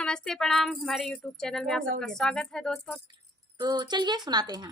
नमस्ते प्रणाम। हमारे YouTube चैनल में आप सबका स्वागत है दोस्तों। तो चलिए सुनाते हैं।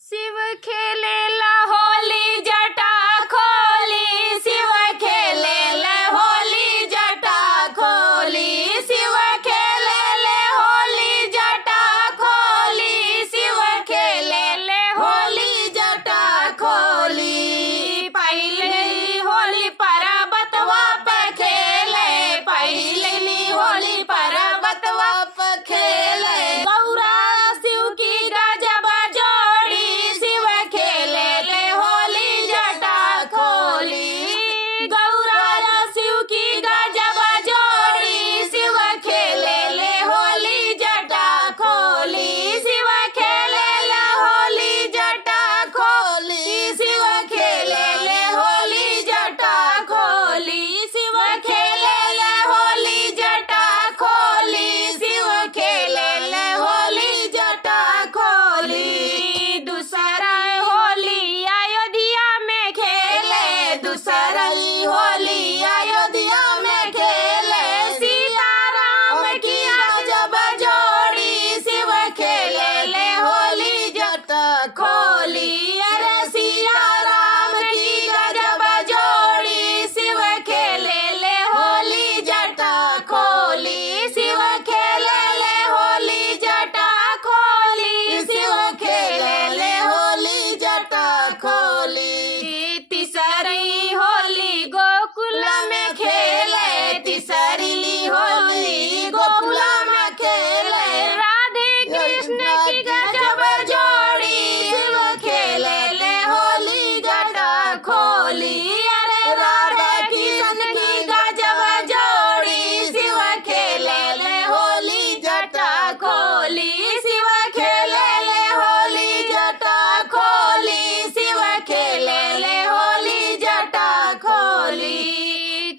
शिव खेले ला होली जटा खोली, शिव खेले ले होली जटा खोली, शिव खेले ले होली जटा खोली, शिव खेले ले होली जटा खोली। पहले होली पर्वतवा पे खेले, पहले होली पर्वतवा पे खेले, गौरा शिव की गजब जोड़ी, शिव खेले ले होली जटा खोली, गौरा शिव की गजब जोड़ी, शिव खेले ले होली जटा खोली, शिव खेले ले होली जटा खोली, शिव खेले ले होली जटा खोली, शिव खेले ले होली जटा खोली, शिव खेले ले होली जटा खोली। दूसरा होली अयोध्या में खेले, दूसरा होली अयोध्या में खेले, सीताराम की गजब जोड़ी, शिव खेले ले होली जटा खोली, अरे सीताराम की गजब जोड़ी, शिव खेले ले होली जटा खोली, शिव खेले ले होली जटा खोली, शिव खेले ले होली जटा खोली। तीसरी होली गोकुल में खेले, तीसरी होली गोकुल में खेले, राधे कृष्ण की गजब जोड़ी, शिव खेले ले होली जटा खोली, अरे राधे कृष्ण की गजब जोड़ी, शिव खेले ले होली जटा खोली, शिव खेले ले होली जटा खोली, शिव खेले ले होली जटा खोली।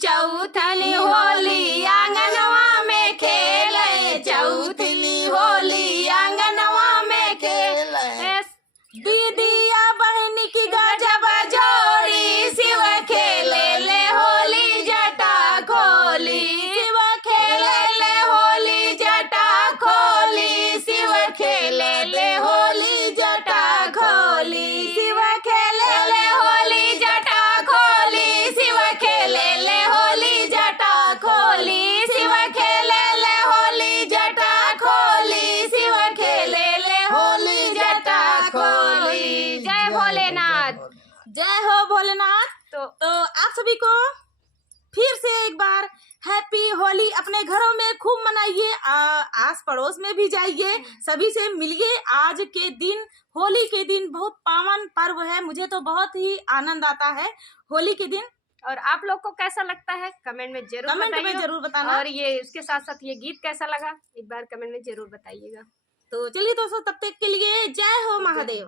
चौथली होली आंगनवा में खेले, चौथली होली आंगनवा में खेले, दीदिया बहन की गजब जोड़ी, शिव खेले ले होली जटा खोली, शिव खेले ले होली जटा खोली, शिव खेले ले होली जटा खोली, शिव खेले ले होली जटा खोली, शिव खेले ले होली जटा खोली, शिव खेले ले होली जटा खोली, शिव खेले ले होली जटा खोली। जय भोलेनाथ। जय हो भोलेनाथ। तो आप सभी को फिर से एक बार हैप्पी होली। अपने घरों में खूब मनाइए, आस पड़ोस में भी जाइए, सभी से मिलिए। आज के दिन, होली के दिन बहुत पावन पर्व है, मुझे तो बहुत ही आनंद आता है होली के दिन। और आप लोग को कैसा लगता है कमेंट में जरूर बताना। और ये उसके साथ साथ ये गीत कैसा लगा एक बार कमेंट में जरूर बताइएगा। तो चलिए दोस्तों, तब तक के लिए जय हो महादेव।